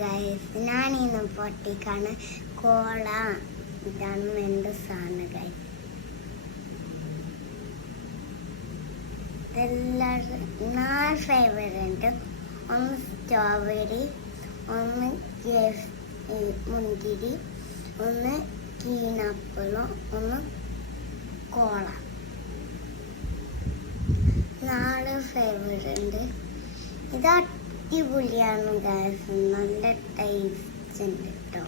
Guys, ഞാനിന്ന് പൊട്ടിക്കാണ് കോള. ഇതാണ് എൻ്റെ സാധനം ഗൈസ്. ഇതെല്ലാവരും 4 ഫ്ലേവർ ഉണ്ട്. ഒന്ന് സ്ട്രോബെറി, ഒന്ന് മുന്തിരി, ഒന്ന് പീനാപ്പിളും, ഒന്ന് കോള. 4 ഫ്ലേവർ ഉണ്ട്. ഇത് അടിപൊളിയാണ് ഗൈസ്, നല്ല ടേസ്റ്റ് ഉണ്ട് കേട്ടോ.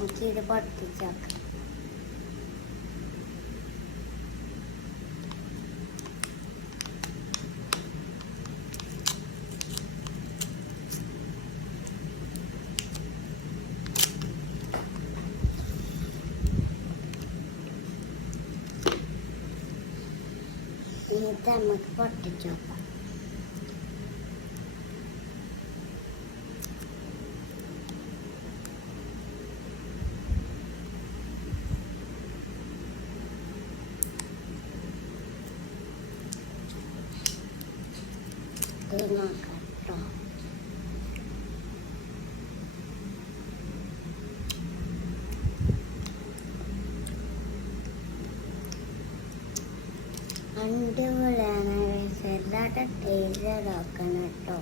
എനിക്കിത് പൊട്ടിച്ചോക്കാം. ഇത് നമുക്ക് പൊട്ടിച്ചോക്കാം. ഇത് നോക്കാം കേട്ടോ. അടിപൊളിയാണ്. എല്ലാവരുടെ ടേസ്റ്റ് നോക്കണം കേട്ടോ.